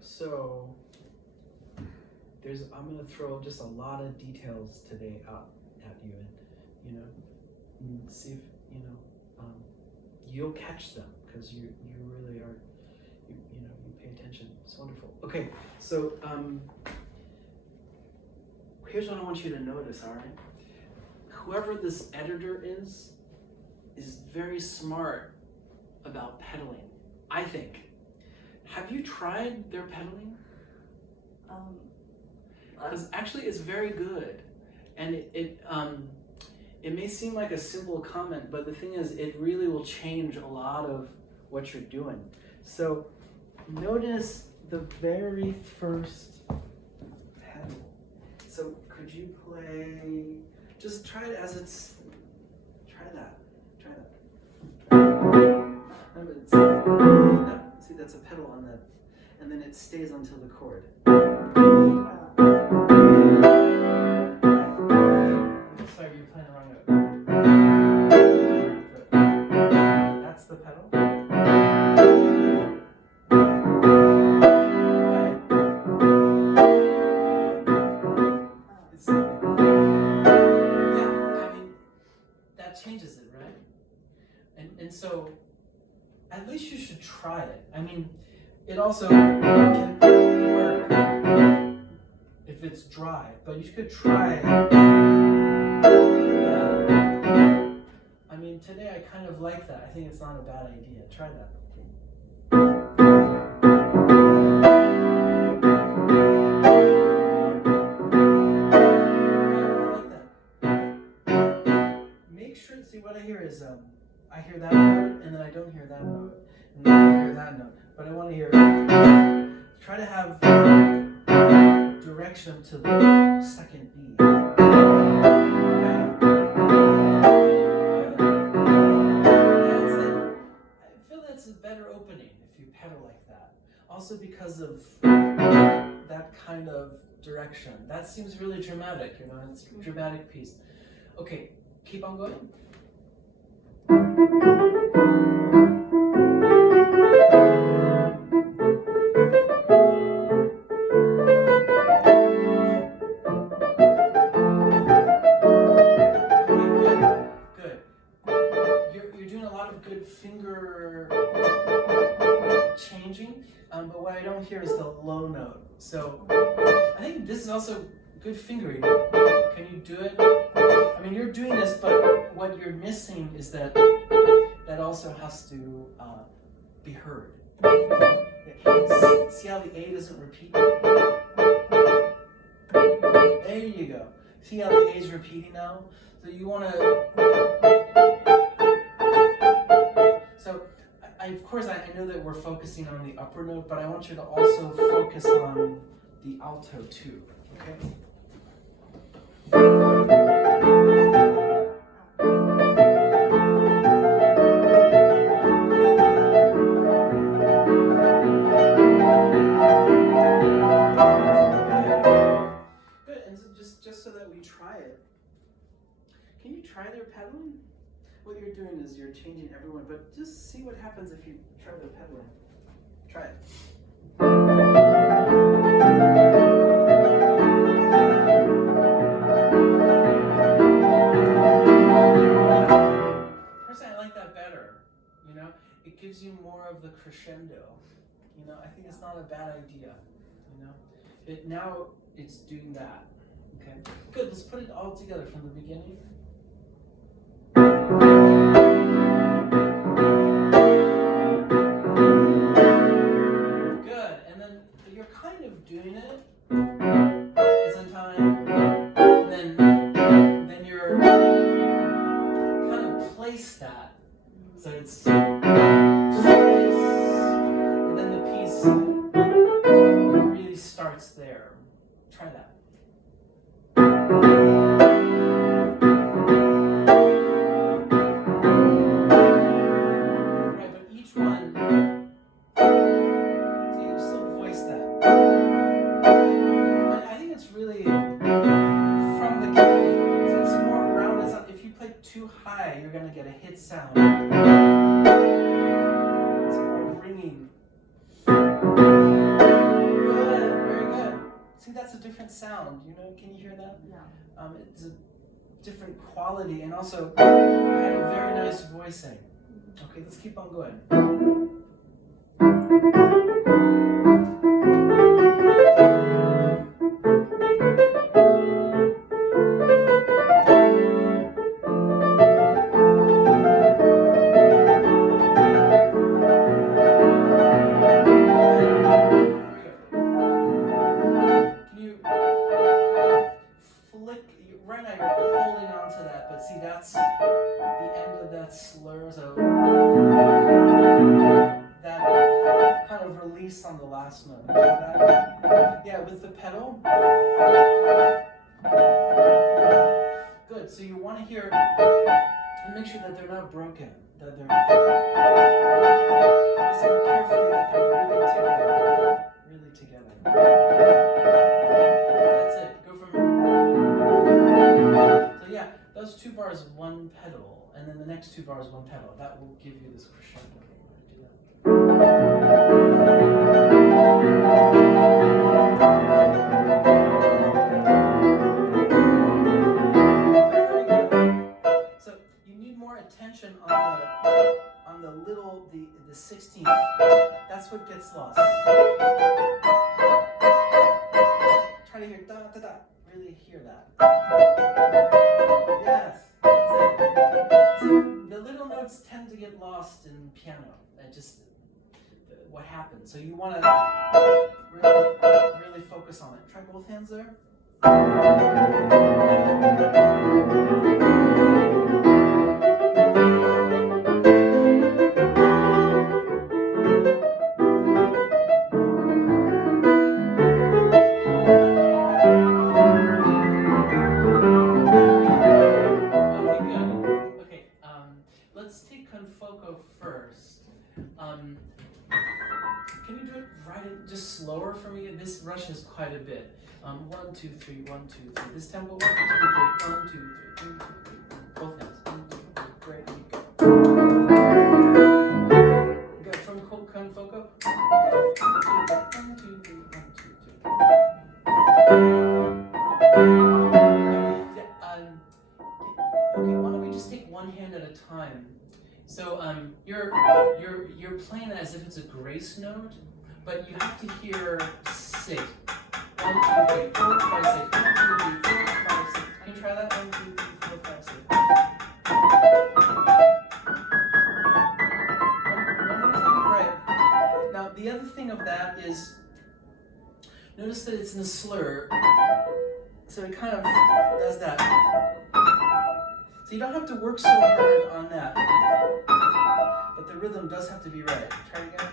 so I'm going to throw just a lot of details today out at you, and see if you'll catch them, because you really are, you pay attention. It's wonderful. Okay, so here's what I want you to notice. All right, whoever this editor is very smart about pedaling, I think. Have you tried their pedaling? Because actually it's very good, and it may seem like a simple comment, but the thing is, it really will change a lot of what you're doing. So notice the very first pedal. So could you play, just try it as it's, try that. See, that's a pedal on that, and then it stays until the chord. Sorry, you're playing the wrong note. That's the pedal. That changes it, right? And so, at least you should try it. I mean, it also can work if it's dry, but you could try it. I mean, today I kind of like that. I think it's not a bad idea. Try that. See, what I hear is, I hear that note, and then I don't hear that note, and then I hear that note. But I want to hear, try to have direction to the second beat. That's it. I feel that's a better opening if you pedal like that. Also because of that kind of direction. That seems really dramatic, it's a dramatic piece. Okay, keep on going. Finger changing, but what I don't hear is the low note. So I think this is also good fingering. Can you do it? I mean, you're doing this, but what you're missing is that also has to be heard. See how the A doesn't repeat? There you go. See how the A is repeating now? So you want to... So, of course, I know that we're focusing on the upper note, but I want you to also focus on the alto too, okay? Good, and so just so that we try it, can you try their pedaling? What you're doing is you're changing everyone, but just see what happens if you try the pedaling. Try it. Personally, I like that better. It gives you more of the crescendo. I think it's not a bad idea. Now it's doing that. Okay. Good. Let's put it all together from the beginning. Good, and then you're kind of doing it at some time, and then you're kind of place that, so it's place, and then the piece really starts there. Try that. You're going to get a hit sound. It's more ringing. different sound. You know, can you hear that? Yeah. It's a different quality, and also you had a very nice voicing. Okay, let's keep on going. Right now you're holding on to that, but see that's the end of that slur, so that kind of release on the last note. You hear that? Yeah, with the pedal. Good, so you want to hear, and make sure that they're not broken, that they're, listen carefully that they're really together. That's it, go from, so yeah, those 2 bars, 1 pedal, and then the next 2 bars, 1 pedal. That will give you this crescendo. Do that. Very good. So you need more attention on the little, the 16th. That's what gets lost. Try to hear da da da. Really hear that. Yes. That's it. See, the little notes tend to get lost in piano. Just what happens. So you want to really focus on it. Try both hands there. Let's take confoco first. Can you do it just slower for me? This rushes quite a bit. 1, 2, 3, 1, 2, 3. This tempo. 1, 2, 3, 1, 2, 3, 1, 2, 3. Both hands. 1, 2, 3. Great. Go. Go from confoco. 1, 2, 3, 1, 2, 3. Okay, why don't we just take one hand at a time? So you're playing as if it's a grace note, but you have to hear 6. 1, 2, 3, 4, 5, 6. 1, 2, 3, 4, 5, 6. Can you try that? 1, 2, 3, 4, 5, 6. One more time. Right. Now the other thing of that is, notice that it's in a slur, so it kind of does that. So you don't have to work so hard on that, but the rhythm does have to be right. Try it again.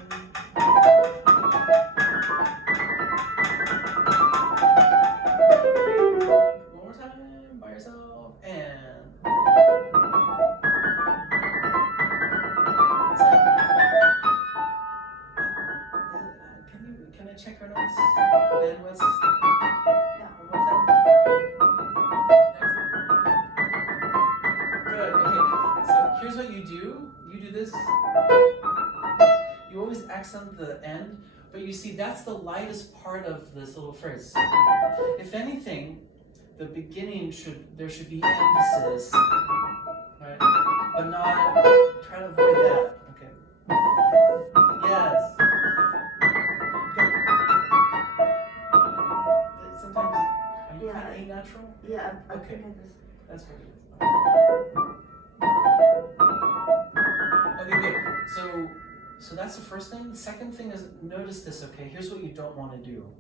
One more time, by yourself, and that's it. Can I check our notes? Ben, what's? Yeah, one more time. Good, okay. So here's what you do. You do this. You always accent the end, but you see that's the lightest part of this little phrase. If anything, the beginning there should be emphasis, right? But not, try to avoid that. Okay. Yes. Good. Sometimes, are you kind of A natural? Yeah, okay. I think That's what it is. Okay, good. So that's the first thing. The second thing is, notice this, okay? Here's what you don't want to do.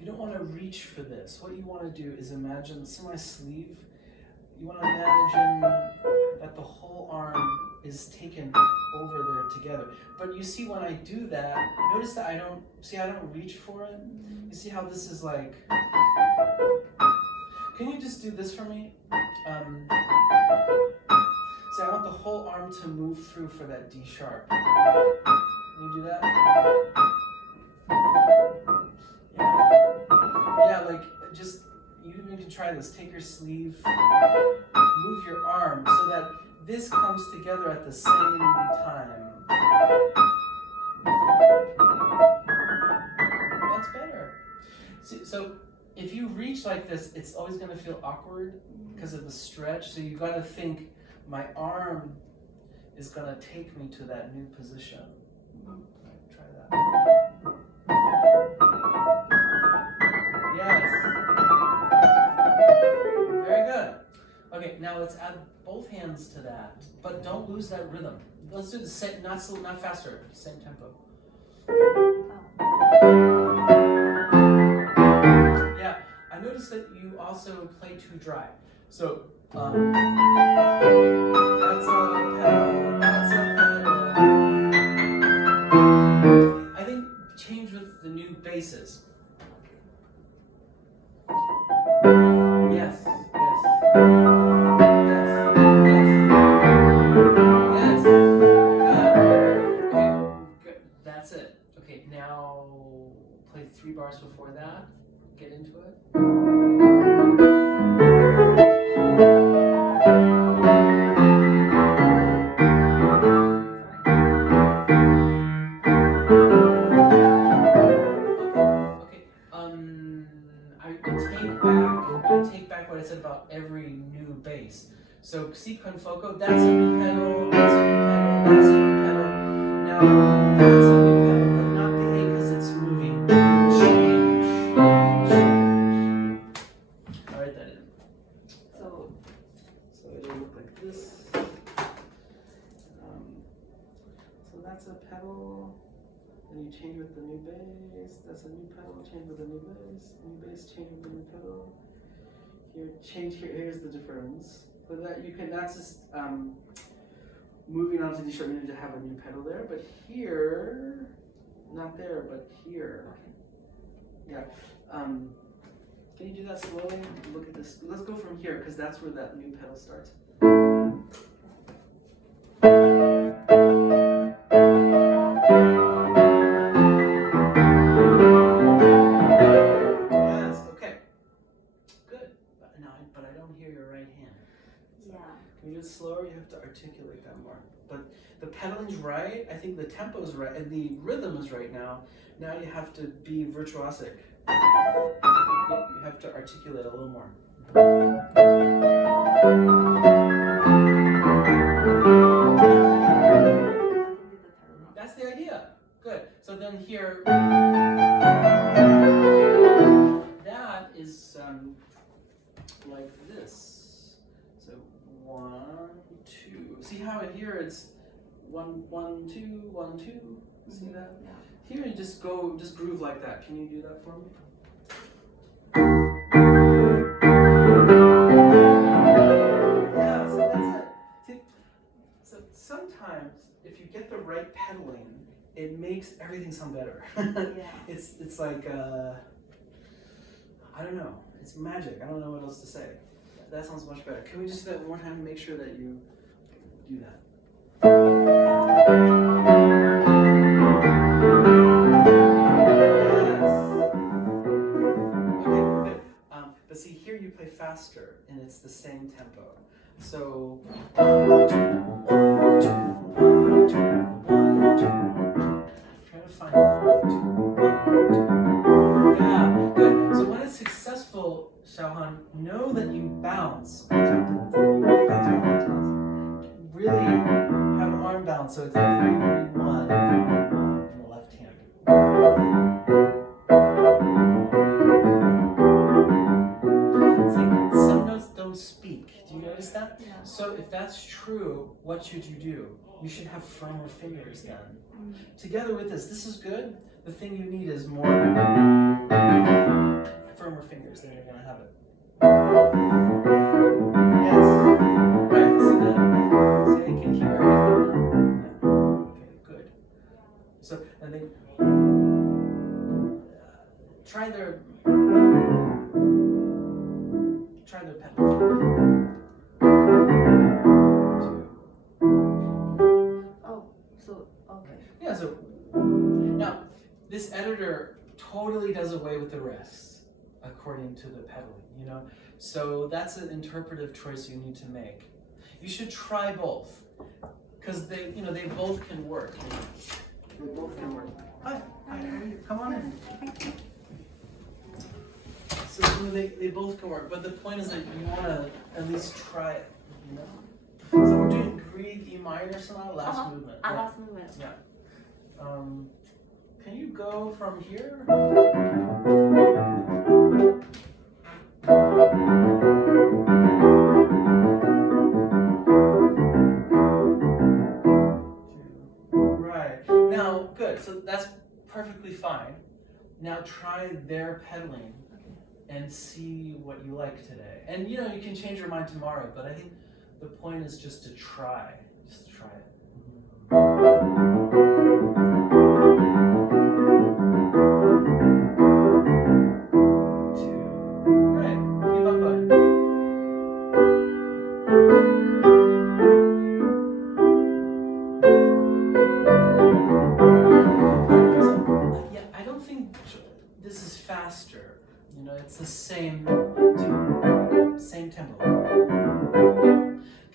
You don't want to reach for this. What you want to do is imagine, see my sleeve? You want to imagine that the whole arm is taken over there together. But you see when I do that, notice that I don't reach for it. You see how this is like, can you just do this for me? So I want the whole arm to move through for that D sharp. Can you do that? Yeah, like just, you even can try this. Take your sleeve, move your arm so that this comes together at the same time. That's better. So reach like this, it's always going to feel awkward because of the stretch. So you got to think, my arm is going to take me to that new position. Try that. Yes. Very good. Okay, now let's add both hands to that, but don't lose that rhythm. Let's do the same, not faster, same tempo. Yeah, I noticed that you also play too dry. So, that's a pedal, that's a pedal. I think change with the new basses. Yes, yes. That's it. Okay, now play 3 bars before that. Get into it. Okay. I take back what I said about every new bass. So si con foco, that's a new pedal, that's a new pedal, that's a new pedal. Now that's a new pedal, but not the A because it's moving. Change. I'll write that in. So it'll look like this. So that's a pedal. Then you change with the new bass. That's a new pedal. Change with the new bass. New bass. Change with the new pedal. Here, change here. Here's the difference. So that you can. That's just moving on to D sharp. You need to have a new pedal there, but here, not there, but here. Yeah. Can you do that slowly? Look at this. Let's go from here because that's where that new pedal starts. Slower, you have to articulate that more. But the pedaling's right, I think the tempo's right, and the rhythm is right now. Now you have to be virtuosic. You have to articulate a little more. That's the idea. Good. So then here, that is like this. 1, 2. See how here it's 1, 1, 2, 1, 2. See that? Yeah. Here you just groove like that. Can you do that for me? Yeah. So that's it. See, so sometimes if you get the right pedaling, it makes everything sound better. Yeah. It's like I don't know. It's magic. I don't know what else to say. That sounds much better. Can we just do that one more time and make sure that you do that? Yes. Okay, good. But see, here you play faster, and it's the same tempo. So, 1, 2, 1, 2, 1, 2, 1, 2. Try to find 1, 2, 1, 2. Yeah, good. So when it's successful, Xiaohan, know that you bounce. Really have arm bounce, so it's every 1 in the left hand. See, some notes don't speak. Do you notice that? Yeah. So if that's true, what should you do? You should have firmer fingers then. Together with this is good. The thing you need is more firmer fingers, then you're going to have it. Yes. Right, see that? See, I can hear everything. Okay, good. So, and then try their pedal. 2. Oh, so, okay. Yeah, so, now, this editor totally does away with the rest. According to the pedaling, you know? So that's an interpretive choice you need to make. You should try both, because they both can work. They both can work. Hi, how are you? Come on in. So they both can work, but the point is that you want to at least try it, you know? So we're doing Grieg E minor sonata, last movement. Yeah. Last movement. Yeah. Can you go from here? Right. Now, good. So that's perfectly fine. Now try their pedaling and see what you like today. And you know, you can change your mind tomorrow, but I think the point is just to try. Just try it. Two. Right. Keep on going. Yeah, I don't think this is faster. You know, it's the same tempo.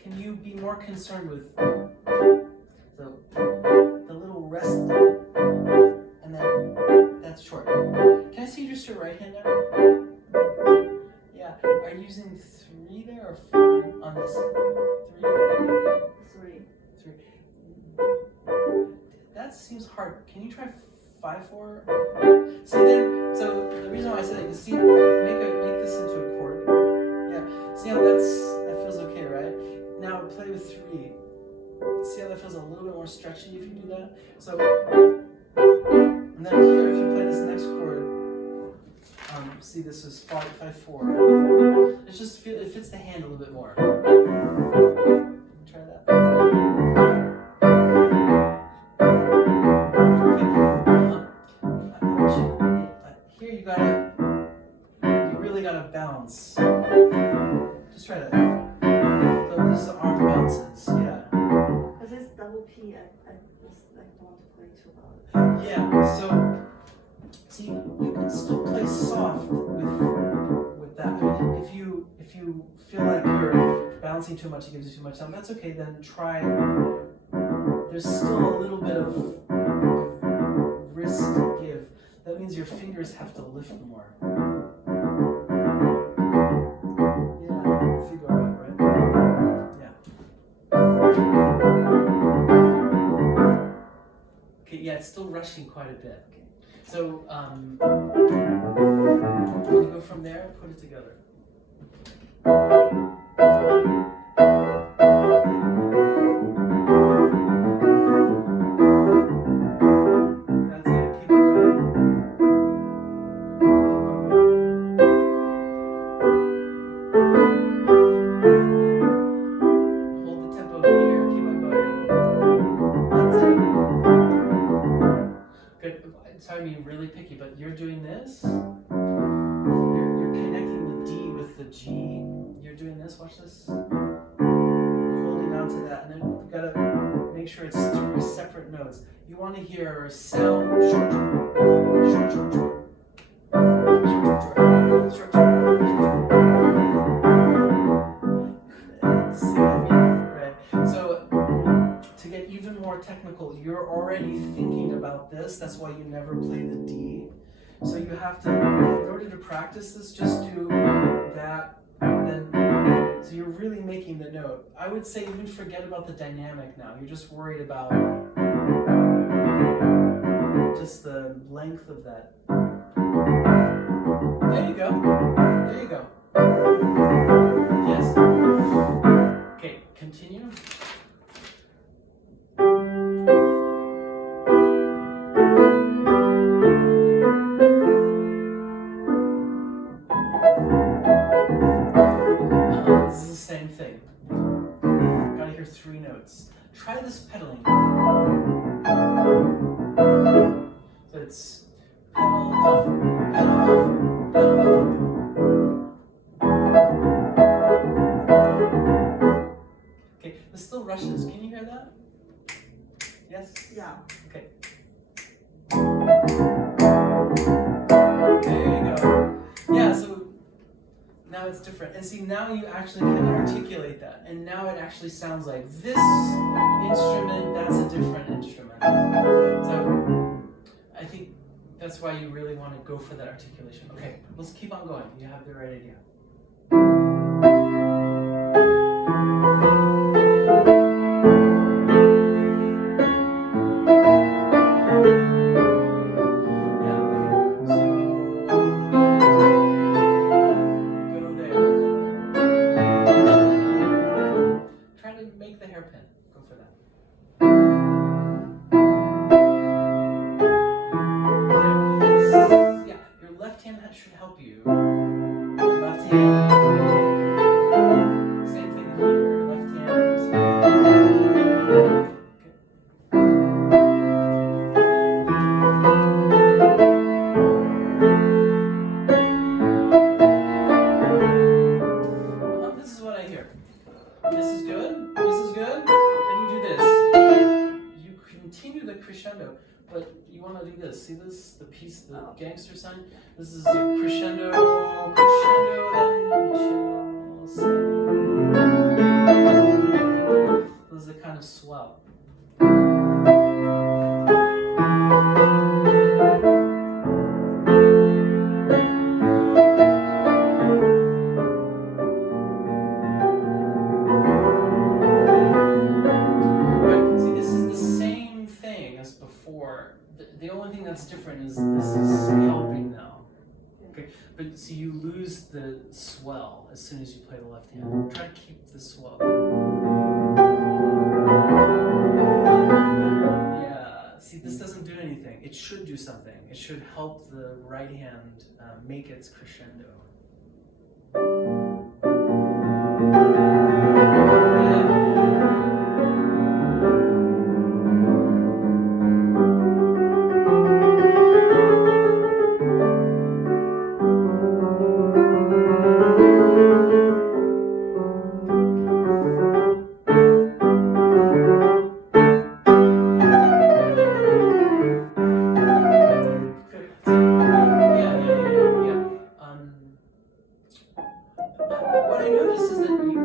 Can you be more concerned with the little rest and then that's short? Can I see just your right hand there? Yeah. Are you using 3 there or 4 on this? 3? 3. That seems hard. Can you try 5/4? See then, so the reason why I said that is see, make this into a chord. Yeah. See how that feels okay, right? Now play with 3. See how that feels a little bit more stretchy if you do that? So, and then here, if you play this next chord, see this is 5/4. It just it fits the hand a little bit more. Try that. Here you really gotta bounce. Just try that. So this is arm bounces, yeah. Because it's double P, I just don't want to play too loud. Yeah, so see, you can still play soft with that. I mean, if you feel like you're bouncing too much, it gives you too much sound, that's okay, then try. There's still a little bit of wrist give. That means your fingers have to lift more. Yeah, figure out, right? Yeah. Okay, yeah, it's still rushing quite a bit. So, when you go from there, put it together. That's it, keep on going. Hold the tempo here, keep on going. That's it. Good. Sorry, I'm being really picky, but you're doing this. You're connecting the D with the G. You're doing this. Watch this. Holding on to that, and then you gotta make sure it's 3 separate notes. You want to hear sound short, short, short, short, short, short, short, short. See what I mean, right? So to get even more technical, you're already thinking about this. That's why you never play the D. So you have to, in order to practice this, just do that, then, so you're really making the note. I would say even forget about the dynamic now. You're just worried about just the length of that. There you go. There you go. Yes. Okay, continue. This is the same thing. Gotta hear 3 notes. Try this pedaling. So it's pedal off, pedal off, pedal off. Okay, this still rushes. Can you hear that? Yes? Yeah. Okay. There you go. Yeah, so now it's different. And see, now you actually can articulate that. And now it actually sounds like this instrument, that's a different instrument. So I think that's that's why you really want to go for that articulation. Okay, let's keep on going. You have the right idea. Make the hairpin. Go for that. Yeah, your left hand should help you. Left hand. Same thing here. Left hand. Okay. This is what I hear. This is good. This is good. Then you do this. You continue the crescendo, but you want to do this. See this? The piece, the gangster sign. This is a crescendo, then chill, sing. This is a kind of swell. The only thing that's different is this is helping now. Okay, but so you lose the swell as soon as you play the left hand. Try to keep the swell. Yeah. See, this doesn't do anything. It should do something. It should help the right hand make its crescendo. What I noticed is that you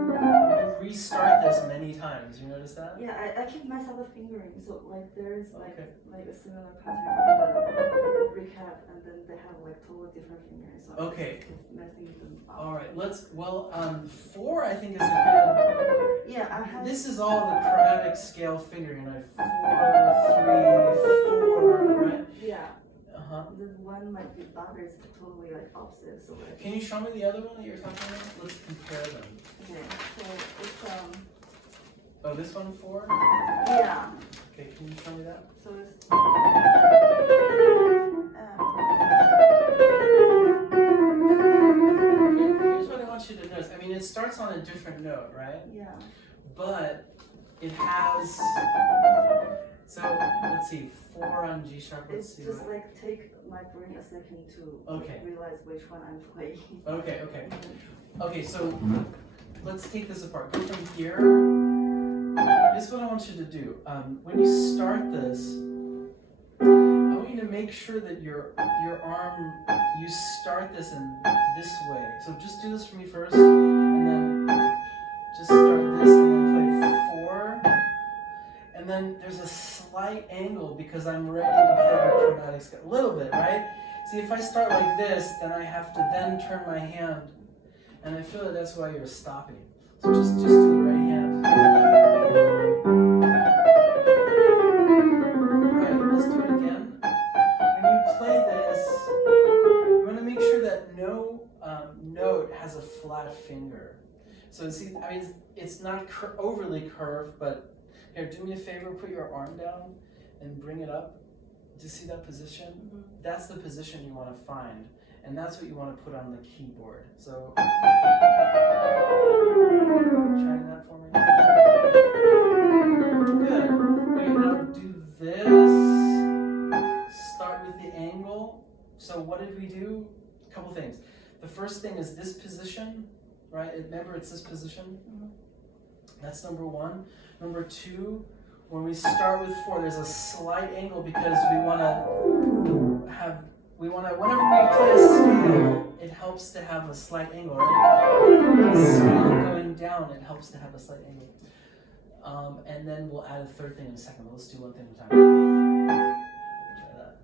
restart this many times. You notice that? Yeah, I keep myself fingering, so like there's like Okay. like a similar pattern in the recap, and then they have like totally different fingers. So Okay. I just keep messing them up. All right. Let's. Well, 4 I think is a good. Yeah, I have. This is all the chromatic scale fingering. 4, 3, 4, right? Yeah. Uh-huh. The one might be other is totally like opposite. So like. Can you show me the other one that you're talking about? Let's compare them. Okay. So it's Oh, this one 4? Yeah. Okay, can you show me that? So it's. Here's what I want you to notice. I mean, it starts on a different note, right? Yeah. But it has. So let's see, 4 on G sharp. Let's It's see. just like take my brain a second to Okay. realize which one I'm playing. Okay, okay. Okay, so let's take this apart. Go from here. This is what I want you to do. When you start this, I want you to make sure that your arm, you start this in this way. So just do this for me first, and then just start this and then play 4. And then there's a slight angle because I'm ready to play the chromatic scale. A little bit, right? See, if I start like this, then I have to then turn my hand. And I feel that that's why you're stopping. So just do the right hand. Right, let's do it again. When you play this, you want to make sure that no note has a flat finger. So see, I mean, it's not overly curved, but here, do me a favor, put your arm down and bring it up. Do you see that position? Mm-hmm. That's the position you want to find, and that's what you want to put on the keyboard. So, try that for me. Good. Okay, now do this. Start with the angle. So what did we do? A couple things. The first thing is this position, right? Remember, it's this position. Mm-hmm. That's number 1. Number 2, when we start with 4, there's a slight angle because we want to whenever we play a scale, it helps to have a slight angle, right? Scale going down, it helps to have a slight angle. And then we'll add a third thing in a second, but let's do one thing at a time. Try that.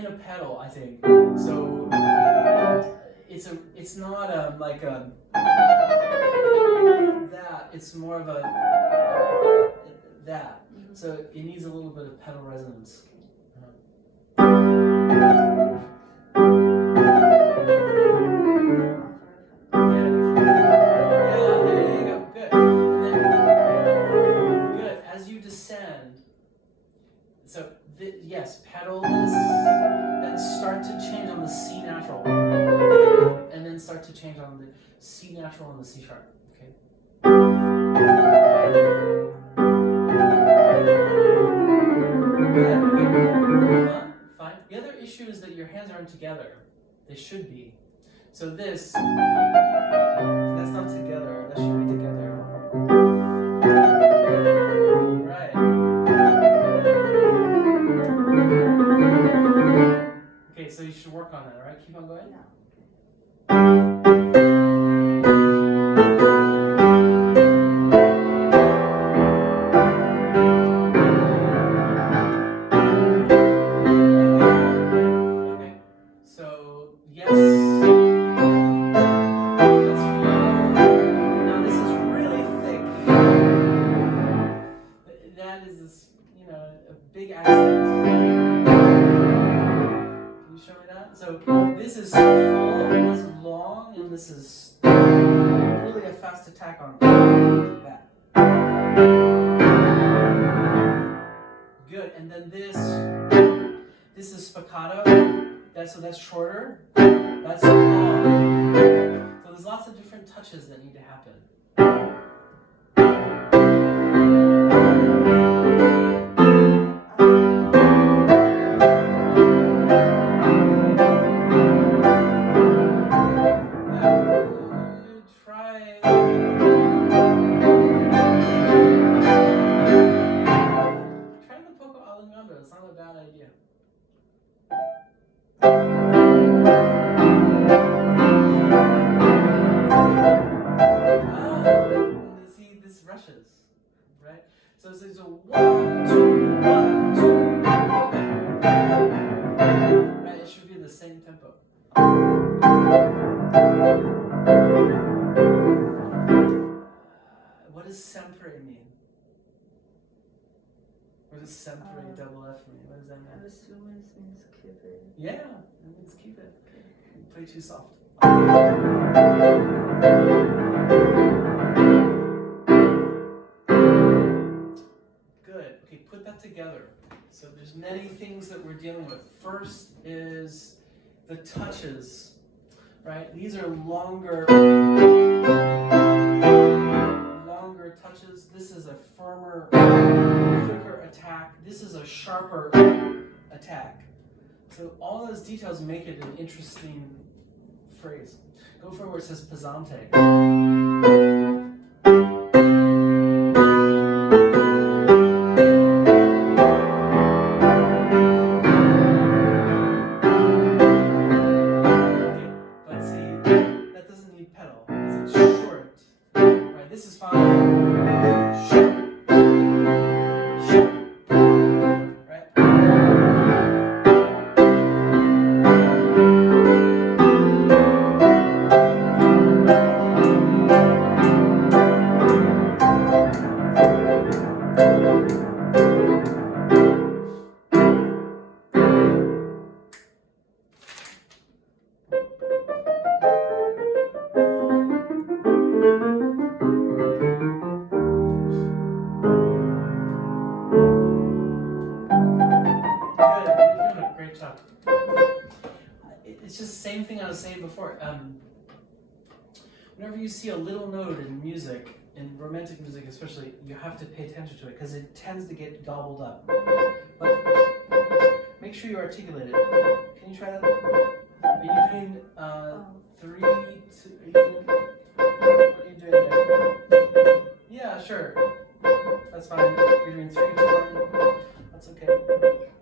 in a pedal, I think. So it's not like a that. It's more of a that. So it needs a little bit of pedal resonance. So yes, pedal this, then start to change on the C natural, and then start to change on the C natural and the C sharp. Okay. Fine. The other issue is that your hands aren't together. They should be. So that's not together. That should be together. Right. Okay, so you should work on that, all right? Keep on going? Yeah. Okay. So, yes. Let's feel. Now, this is really thick. That is this, a big accent. Can you show me that? So this is full, this is long, and this is really a fast attack on that. Good, and then this is spiccato. That's shorter. That's long. So there's lots of different touches that need to happen. It's not a bad idea. See, this rushes, right? So it's a 1, 2, 1, 2. Right, it should be the same tempo. What does sempre mean? What does sempre double F mean? What does that mean? I'm assuming it means keep it. Yeah, it means keep it. Play too soft. Good. Okay, put that together. So there's many things that we're dealing with. First is the touches, right? These are longer touches. This is a firmer, quicker attack. This is a sharper attack. So all those details make it an interesting phrase. Go for where it says pesante. This is fine. Right? It's just the same thing I was saying before. Whenever you see a little note in music, in romantic music especially, you have to pay attention to it because it tends to get gobbled up. But make sure you articulate it. Can you try that? Are you doing 3, 2, what are you doing there? Yeah, sure. That's fine. You're doing 3, 2, 1. That's okay.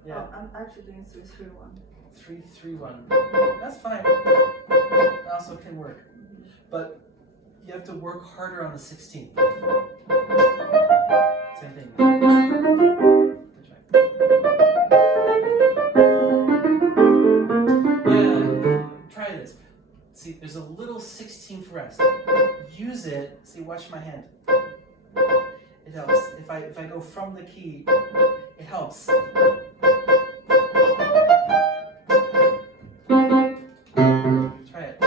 Yeah. Oh, I'm actually doing 3, 3, 1. 3, 3, 1. That's fine. That also can work. But you have to work harder on the 16th. Same thing. Good try. with rest. Use it. See, watch my hand. It helps. If I go from the key, it helps. Try it. I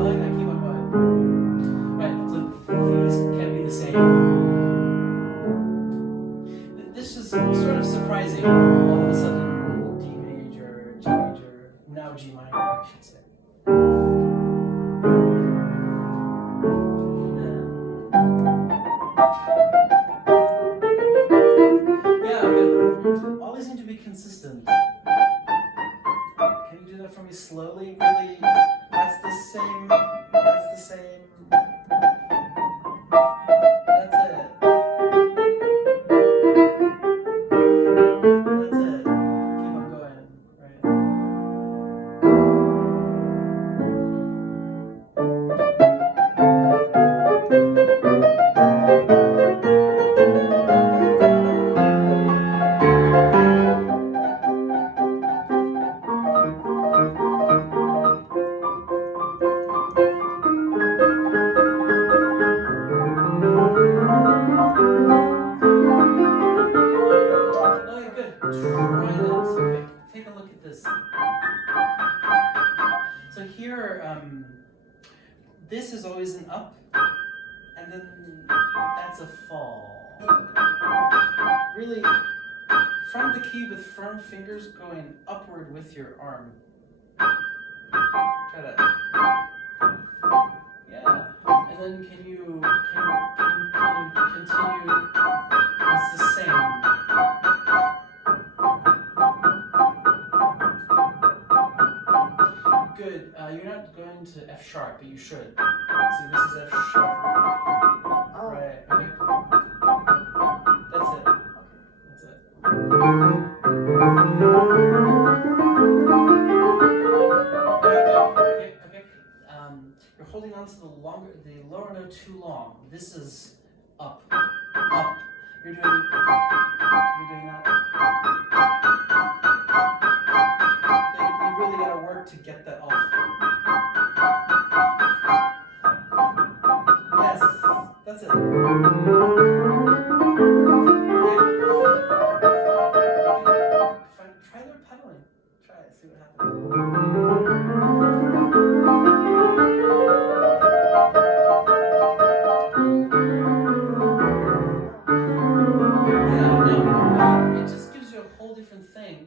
like that. Keep on going. Right. So these can be the same. This is sort of surprising. All of a sudden, D major, G major, now G minor, I should say. Yeah, good. All these need to be consistent. Can you do that for me slowly? Really? That's the same. That's the same. That's it. That's it. Keep on going. Right. Okay, good. Try this. Okay, take a look at this. So here, this is always an up, and then that's a fall. Really, from the key with firm fingers going upward with your arm. Try that. Yeah. And then can you continue? It's the same. Good. You're not going to F sharp, but you should. See, this is F sharp. Oh. Right. Okay. That's it. That's it. Okay. You're holding on to the lower note too long. This is up, up. You're doing that. You really gotta work to get that off. Yes, that's it. Fine. Try their pedaling. Try it, see what happens. It just gives you a whole different thing.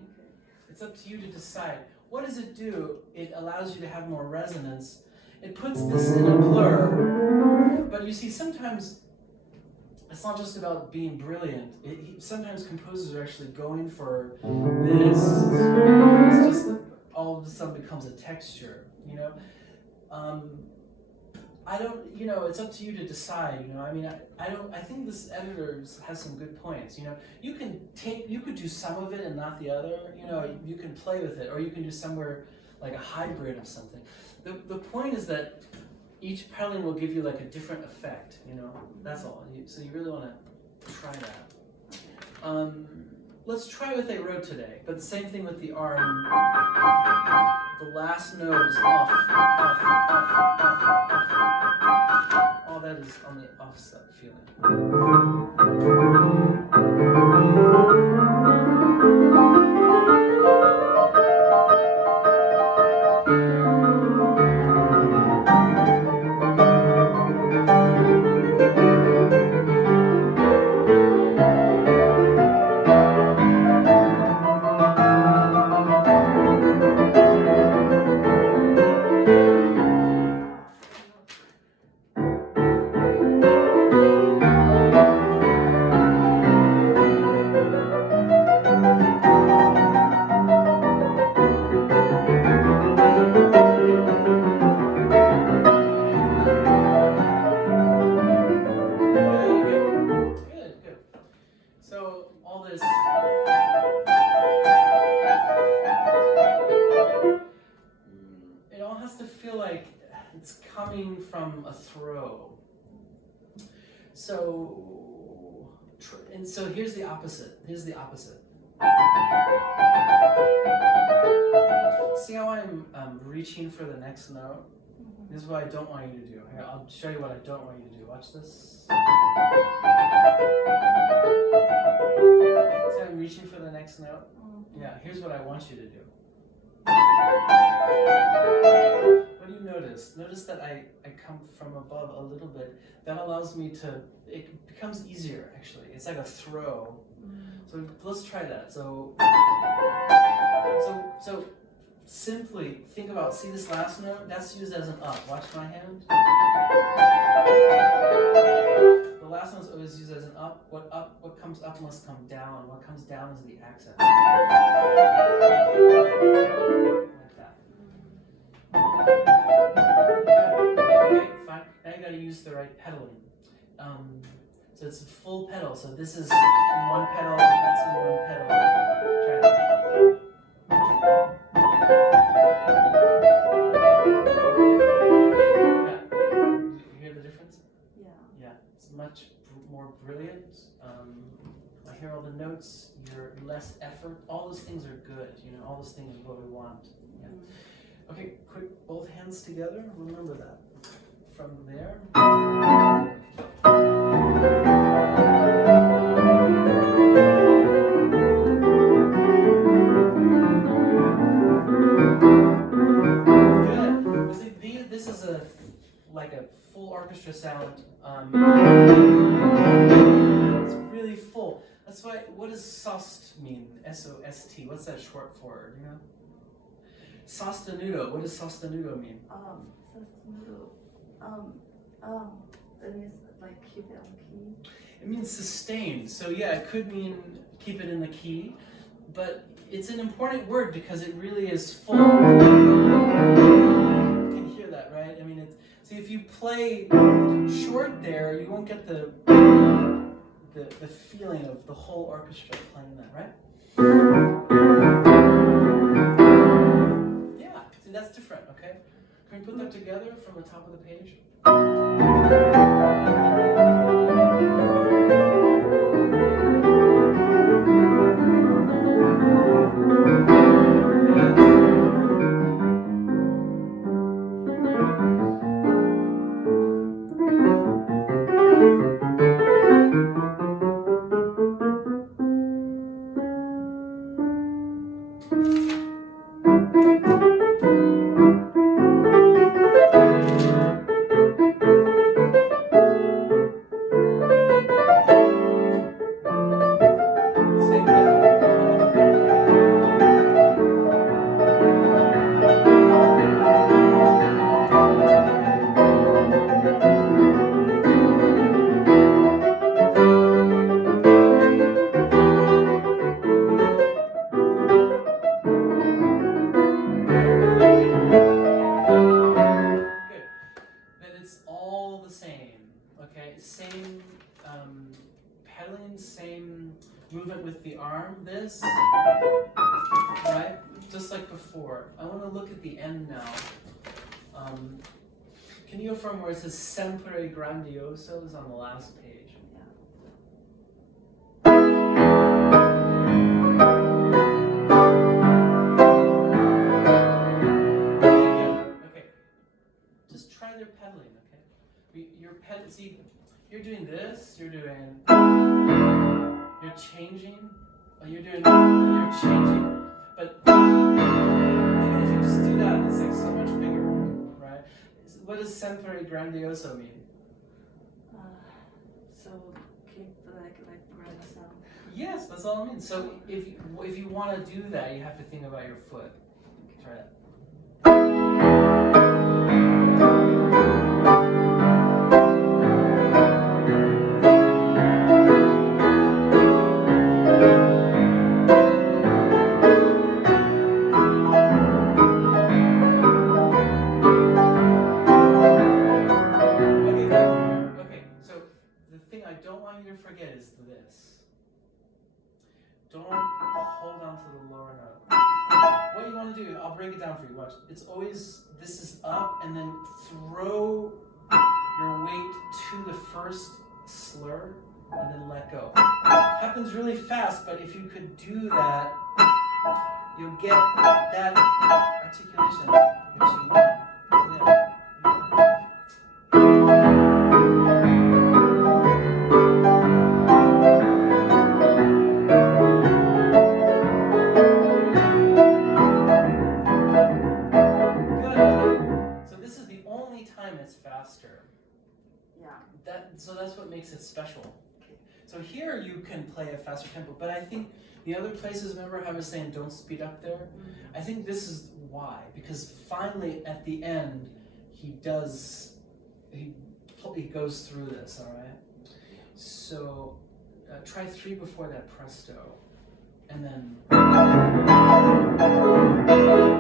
It's up to you to decide. What does it do? It allows you to have more resonance. It puts this in a blur. But you see, sometimes it's not just about being brilliant. Sometimes composers are actually going for this. It's just that all of a sudden becomes a texture, you know? I don't, you know, it's up to you to decide, you know. I mean, I think this editor has some good points, you know. You could do some of it and not the other, you know. You can play with it, or you can do somewhere like a hybrid of something. The point is that each pedaling will give you like a different effect, you know. That's all. So you really want to try that. Let's try what they wrote today, but the same thing with the arm. The last note is off, off, off, off, off. All that is on the offset feeling. Good. So all this. It all has to feel like it's coming from a throw. So, and so here's the opposite. Here's the opposite. See how I'm reaching for the next note? Mm-hmm. This is what I don't want you to do. Here, I'll show you what I don't want you to do. Watch this. See how I'm reaching for the next note? Mm-hmm. Yeah, here's what I want you to do. What do you notice? Notice that I come from above a little bit. That allows me to, it becomes easier actually. It's like a throw. So let's try that. So simply think about, see this last note? That's used as an up. Watch my hand. The last note is always used as an up. What comes up must come down. What comes down is the accent. Like that. Okay, fine. Now you gotta use the right pedaling. So it's a full pedal. So this is in one pedal, that's in one pedal. Try it. Yeah. You hear the difference? Yeah. Yeah. It's much more brilliant. I hear all the notes. You're less effort. All those things are good. You know, all those things are what we want. Yeah. Okay, quick, both hands together. Remember that. From there. Good. See, this is like a full orchestra sound. It's really full. That's why. What does sost mean? S-O-S-T. What's that short for? You know. Sostenuto. What does sostenuto mean? That means like keep it on key. It means sustained. So yeah, it could mean keep it in the key, but it's an important word because it really is full. You can hear that, right? I mean, it's, see, if you play short there, you won't get the feeling of the whole orchestra playing that, right? Yeah, see, that's different, okay? Can we put that together from the top of the page? Same pedaling, same movement with the arm, this, right? Just like before. I want to look at the end now. Can you go from where it says sempre grandioso is on the last page? Okay. Just try their pedaling, okay? See, you're doing this, you're changing, you're changing, but even if you just do that, it's like so much bigger, right? What does sempre grandioso mean? So keep like grand sound. Yes, that's all it means. So if you want to do that, you have to think about your foot. Try it. I don't want you to forget is this. Don't hold on to the lower note. What you want to do, I'll break it down for you, watch. It's always, this is up, and then throw your weight to the first slur, and then let go. It happens really fast, but if you could do that, you'll get that articulation that you want. Yeah. It's faster. Yeah. So that's what makes it special. So here you can play a faster tempo, but I think the other places, remember how I was saying don't speed up there? Mm-hmm. I think this is why, because finally at the end he goes through this, all right? So try 3 before that presto, and then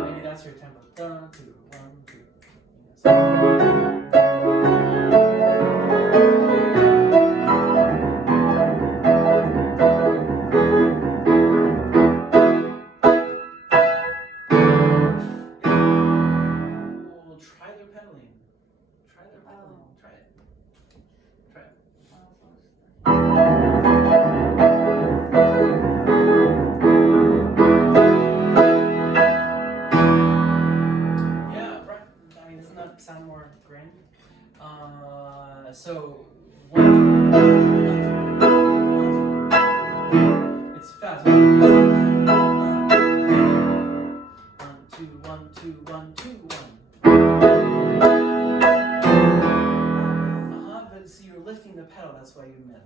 maybe that's your tempo. 1, 2, 1, 2. Sound more grand. So 1, 2, it's fast. 1, 2, 1, 2, 1, 2, 1. But see, you're lifting the pedal. That's why you miss.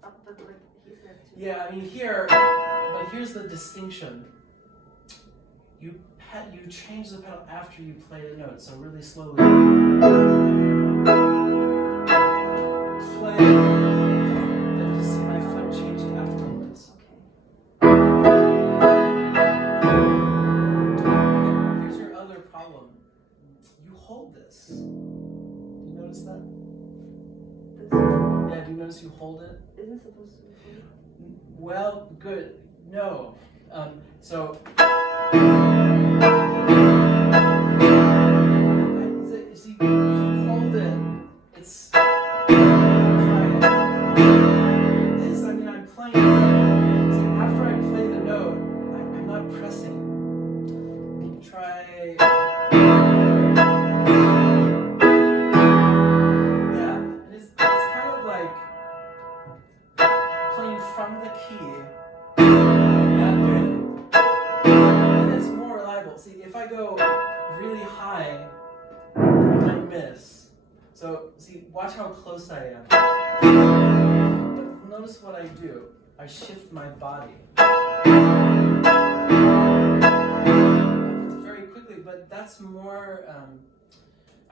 But like he said too. Yeah, I mean but here's the distinction. You change the pedal after you play the note, so really slowly. Play, then just see my foot changed afterwards. Okay. Here's your other problem. You hold this. Do you notice that? Yeah, do you notice you hold it? Isn't it supposed to be hold? Well, good. No. So. See, if you hold it, it's. Try it. This, I mean, I'm playing. See, after I play the note, I'm not pressing. Try. Yeah, it's kind of like playing from the key. That way. And it's more reliable. See, if I go really high, I might miss. So, see, watch how close I am. But notice what I do. I shift my body. Very quickly, but that's more,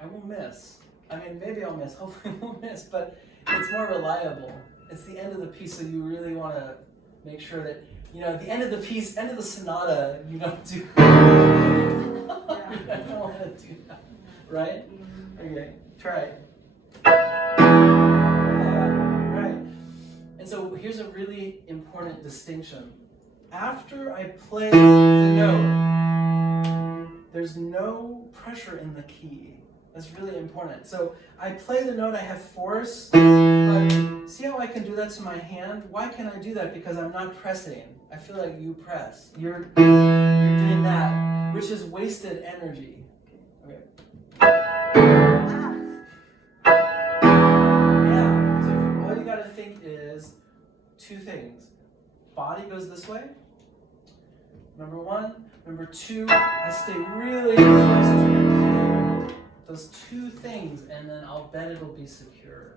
I won't miss. I mean, maybe I'll miss, hopefully I won't miss, but it's more reliable. It's the end of the piece, so you really want to make sure that, at the end of the piece, end of the sonata, you don't do you don't want to do that, right? Okay, try it. Right. And so here's a really important distinction. After I play the note, there's no pressure in the key. That's really important. So I play the note, I have force, but see how I can do that to my hand? Why can I do that? Because I'm not pressing. I feel like you press. You're doing that, which is wasted energy. Okay. Yeah. So all you gotta think is 2 things. Body goes this way. Number 1. Number 2, I stay really close to the key. Those 2 things, and then I'll bet it'll be secure.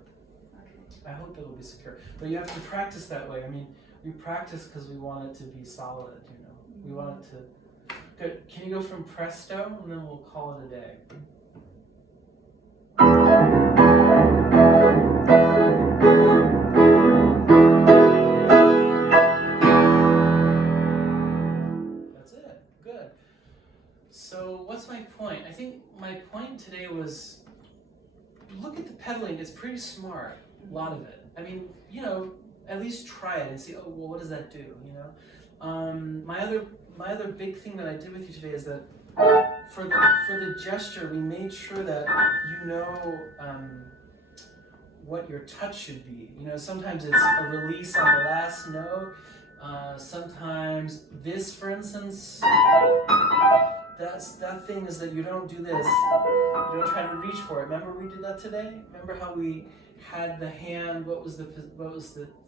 Okay. I hope it'll be secure. But you have to practice that way. I mean, we practice because we want it to be solid, We want it to... Good. Can you go from presto, and then we'll call it a day. That's it. Good. So what's my point? I think my point today was, look at the pedaling. It's pretty smart, a lot of it. I mean, at least try it and see, oh, well, what does that do, My other big thing that I did with you today is that for the gesture, we made sure that what your touch should be. You know, sometimes it's a release on the last note. Sometimes this, for instance, that thing is that you don't do this. You don't try to reach for it. Remember we did that today? Remember how we had the hand? What was the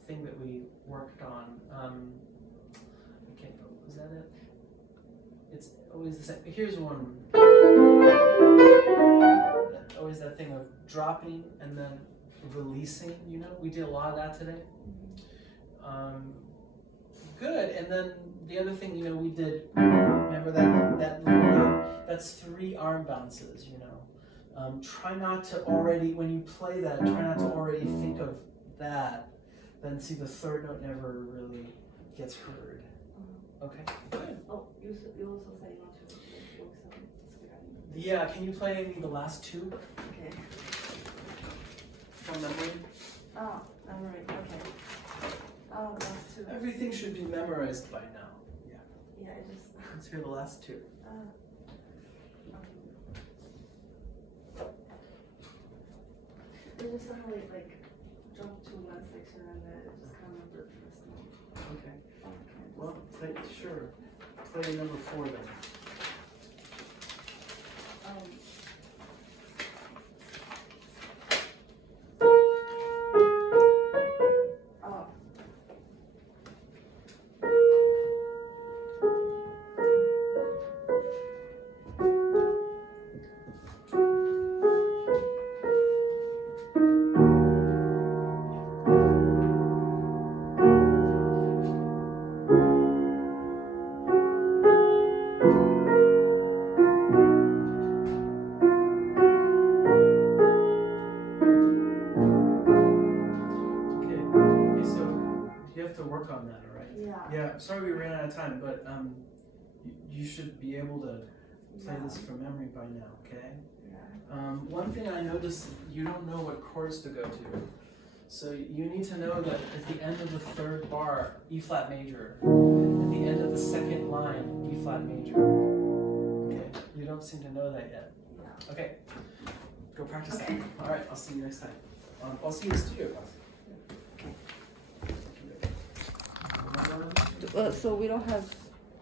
thing that we worked on? Was that it? It's always the same. Here's one. Always that thing of dropping and then releasing. You know, we did a lot of that today. Good. And then the other thing, you know, we did. Remember that little note? That's 3 arm bounces. You know, try not to already when you play that. Try not to already think of that. Then see the third note never really gets heard. Okay. Good. Oh, you also say you want to work some scale. Yeah. Can you play me the last 2? Okay. From memory. Oh, memory. Okay. Oh, last 2. Everything should be memorized by now. Yeah. Yeah, I just. Let's hear the last 2. I just suddenly like jumped to one section and then I just can't remember the first one. Okay. Okay. Well, sure. Play number 4 then. Work on that, all right? Yeah. Sorry we ran out of time, but you should be able to play this from memory by now, okay? Yeah. One thing I noticed, you don't know what chords to go to. So you need to know that at the end of the 3rd bar, E flat major. At the end of the 2nd line, E flat major. Okay. You don't seem to know that yet. Yeah. Okay. Go practice that. All right. I'll see you next time. I'll see you in the studio class. So we don't have